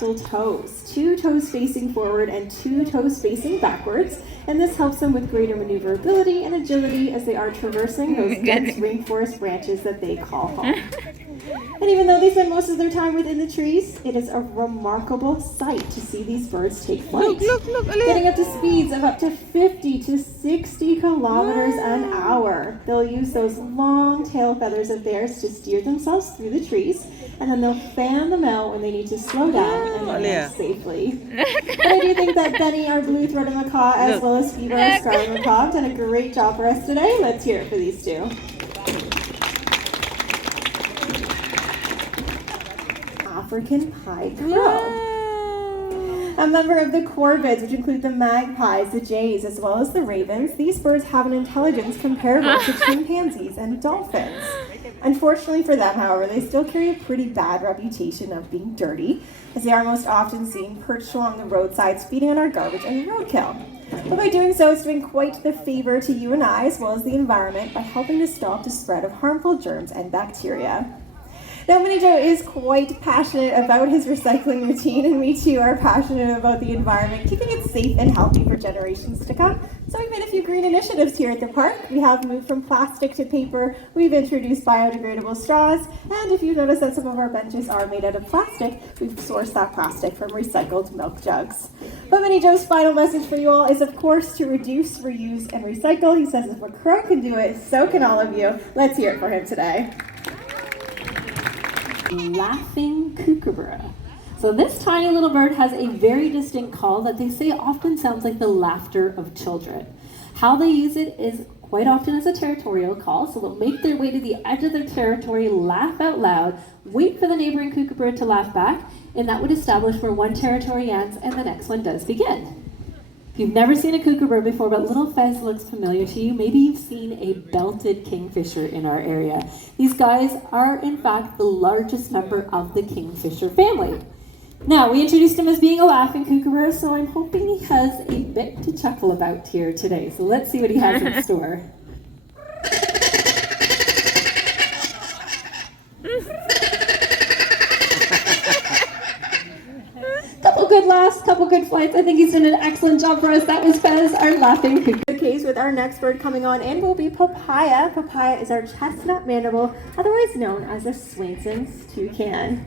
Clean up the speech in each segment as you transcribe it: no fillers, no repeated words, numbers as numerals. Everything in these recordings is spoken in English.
toes, 2 toes facing forward and 2 toes facing backwards, and this helps them with greater maneuverability and agility as they are traversing those dense rainforest branches that they call home. And even though they spend most of their time within the trees, it is a remarkable sight to see these birds take flight. Look, Getting up to speeds of up to 50 to 60 kilometers an hour. They'll use those long tail feathers of theirs to steer themselves through the trees, and then they'll fan them out when they need to slow down and land safely. But I do think that Benny, our blue-throated macaw, as well as Fever, our scarlet macaw, have done a great job for us today. Let's hear it for these two. African pied crow. A member of the corvids, which include the magpies, the jays, as well as the ravens, these birds have an intelligence comparable to chimpanzees and dolphins. Unfortunately for them, however, they still carry a pretty bad reputation of being dirty, as they are most often seen perched along the roadsides feeding on our garbage and roadkill. But by doing so, it's doing quite the favor to you and I, as well as the environment, by helping to stop the spread of harmful germs and bacteria. Now, Mini Joe is quite passionate about his recycling routine, and we too are passionate about the environment, keeping it safe and healthy for generations to come. So we've made a few green initiatives here at the park. We have moved from plastic to paper, we've introduced biodegradable straws, and if you notice that some of our benches are made out of plastic, we've sourced that plastic from recycled milk jugs. But Mini Joe's final message for you all is, of course, to reduce, reuse, and recycle. He says if a crow can do it, so can all of you. Let's hear it for him today. Laughing kookaburra. So this tiny little bird has a very distinct call that they say often sounds like the laughter of children. How they use it is quite often as a territorial call, so they'll make their way to the edge of their territory, laugh out loud, wait for the neighboring kookaburra to laugh back, and that would establish where one territory ends and the next one does begin. If you've never seen a kookaburra before, but Little Fez looks familiar to you, maybe you've seen a belted kingfisher in our area. These guys are, in fact, the largest member of the kingfisher family. Now, we introduced him as being a laughing kookaburra, so I'm hoping he has a bit to chuckle about here today. So let's see what he has in store. Couple good laughs, couple good flights. I think he's done an excellent job for us. That was Fez, our laughing kookaburra. The case with our next bird coming on in will be Papaya. Papaya is our chestnut mandible, otherwise known as a Swainson's toucan.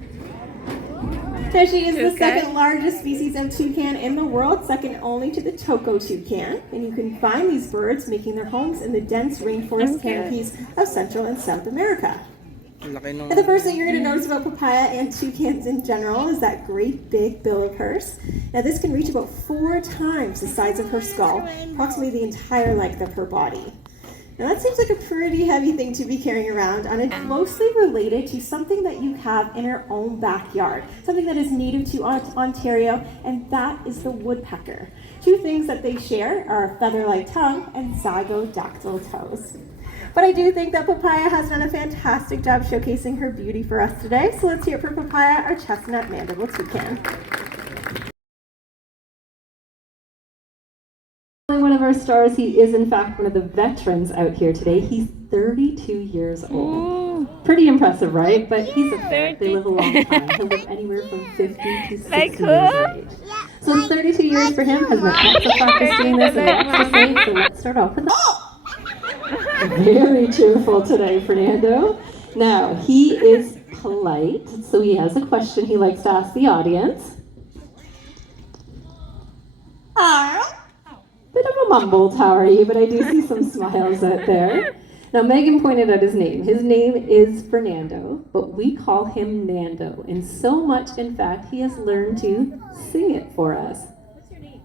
Now, she is the second largest species of toucan in the world, second only to the Toko toucan. And you can find these birds making their homes in the dense rainforest canopies of Central and South America. And the first thing you're going to notice about papaya and toucans in general is that great big bill of hers. Now, this can reach about 4 times the size of her skull, approximately the entire length of her body. Now, that seems like a pretty heavy thing to be carrying around, and it's mostly related to something that you have in your own backyard, something that is native to Ontario, and that is the woodpecker. 2 things that they share are a feather-like tongue and zygodactyl toes. But I do think that Papaya has done a fantastic job showcasing her beauty for us today. So let's hear it for Papaya, our chestnut mandible toucan. One of our stars, he is in fact one of the veterans out here today. He's 32 years old. Pretty impressive, right? But he's a vet. They live a long time. He'll live anywhere from 50 to 60 years of age. So 32 years for him has been lots of practice doing this and lots to say. So let's start off with very cheerful today, Fernando. Now, he is polite, so he has a question he likes to ask the audience. Bit of a mumbled, how are you? But I do see some smiles out there. Now, Megan pointed out his name. His name is Fernando, but we call him Nando. And so much, in fact, he has learned to sing it for us. What's your name?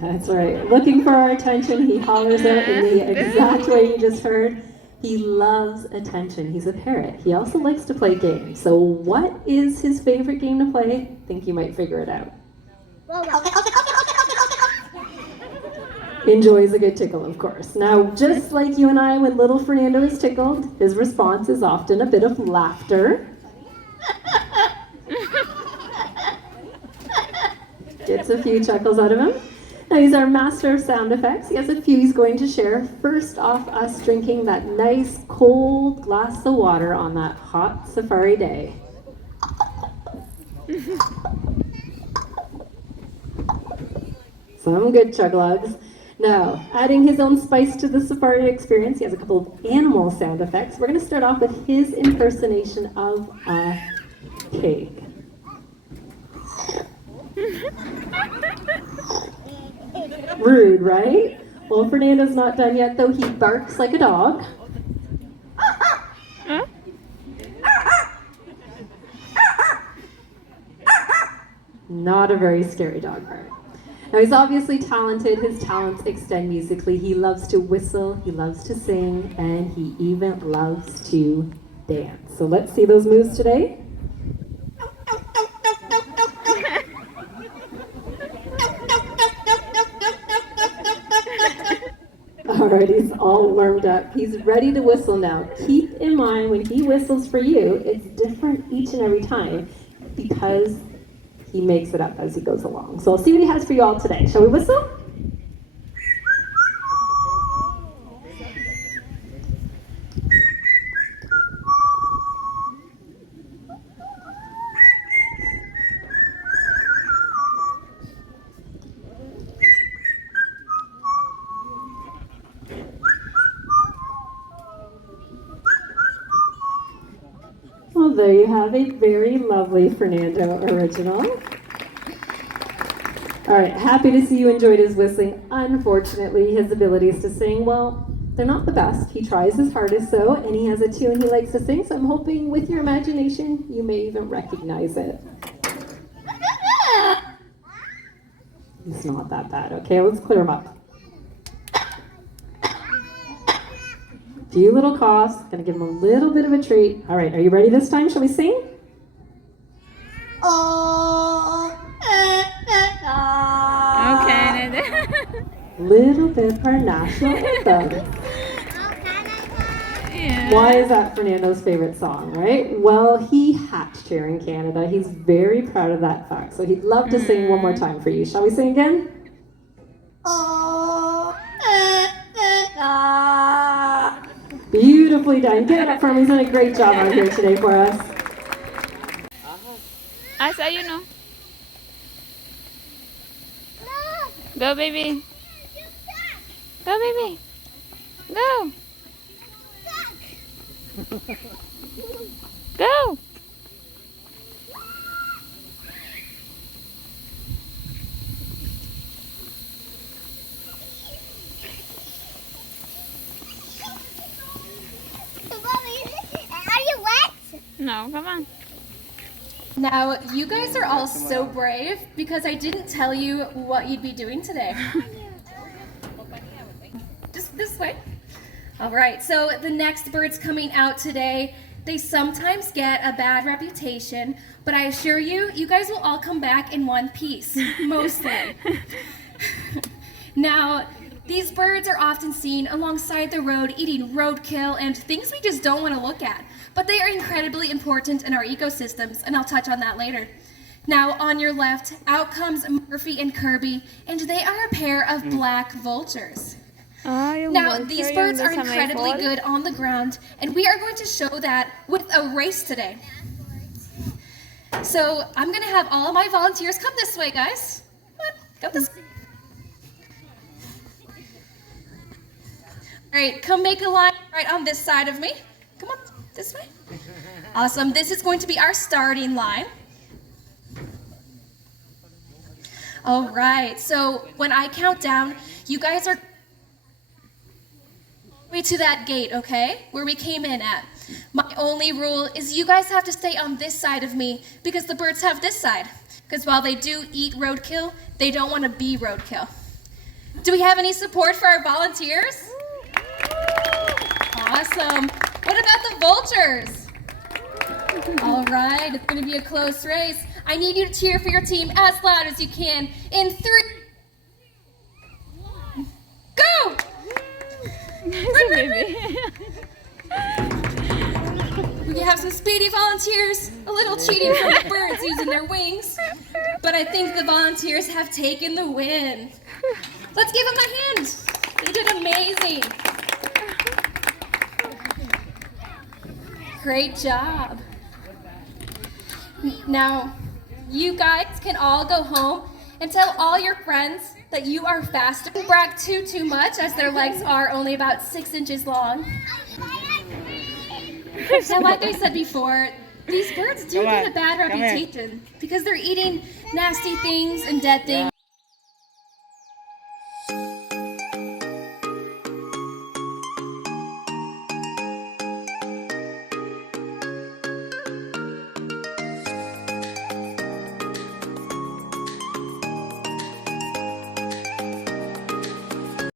That's right. Looking for our attention, he hollers out in the exact way you just heard. He loves attention. He's a parrot. He also likes to play games. So what is his favorite game to play? I think you might figure it out. Enjoys a good tickle, of course. Now, just like you and I, when little Fernando is tickled, his response is often a bit of laughter. Gets a few chuckles out of him. Now, he's our master of sound effects. He has a few he's going to share. First off, us drinking that nice cold glass of water on that hot safari day. Some good chuglugs. Now, adding his own spice to the safari experience, he has a couple of animal sound effects. We're going to start off with his impersonation of a pig. Rude, right? Well, Fernando's not done yet, though. He barks like a dog. Huh? Not a very scary dog bark. Now, he's obviously talented. His talents extend musically. He loves to whistle, he loves to sing, and he even loves to dance. So let's see those moves today. Alright, he's all warmed up. He's ready to whistle now. Keep in mind, when he whistles for you, it's different each and every time because he makes it up as he goes along. So I'll see what he has for you all today. Shall we whistle? Well, there you have a very lovely Fernando original. All right, happy to see you enjoyed his whistling. Unfortunately, his abilities to sing, well, they're not the best. He tries his hardest, though, and he has a tune he likes to sing, so I'm hoping with your imagination, you may even recognize it. He's not that bad. Okay, let's clear him up. Few little coughs. Gonna give him a little bit of a treat. All right, are you ready this time? Shall we sing? Okay. Little bit for our national anthem. Yeah. Why is that Fernando's favorite song, right? Well, he hatched here in Canada. He's very proud of that fact. So he'd love to sing one more time for you. Shall we sing again? Beautifully done. Give it up for him. He's done a great job out here today for us. I saw you know. Go, baby. Go, baby. Go. Go. Are you wet? No, come on. Now, you guys are all so brave because I didn't tell you what you'd be doing today. Just this way. All right, so the next birds coming out today, they sometimes get a bad reputation, but I assure you, you guys will all come back in one piece, mostly. Now, these birds are often seen alongside the road eating roadkill and things we just don't want to look at. But they are incredibly important in our ecosystems, and I'll touch on that later. Now, on your left, out comes Murphy and Kirby, and they are a pair of black vultures. Now, these birds are incredibly good on the ground, and we are going to show that with a race today. So, I'm going to have all of my volunteers come this way, guys. Come on, go this way. All right, come make a line right on this side of me. Come on, this way. Awesome. This is going to be our starting line. All right, so when I count down, you guys are way to that gate, okay? Where we came in at. My only rule is you guys have to stay on this side of me because the birds have this side. Because while they do eat roadkill, they don't want to be roadkill. Do we have any support for our volunteers? Awesome. What about the vultures? All right, it's going to be a close race. I need you to cheer for your team as loud as you can. In 3, 1, go! Baby. We have some speedy volunteers. A little cheating from the birds using their wings. But I think the volunteers have taken the win. Let's give them a hand. They did amazing. Great job. Now, you guys can all go home and tell all your friends that you are faster. Don't brag too much, as their legs are only about 6 inches long. Now, like I said before, these birds do get a bad reputation because they're eating nasty things and dead things.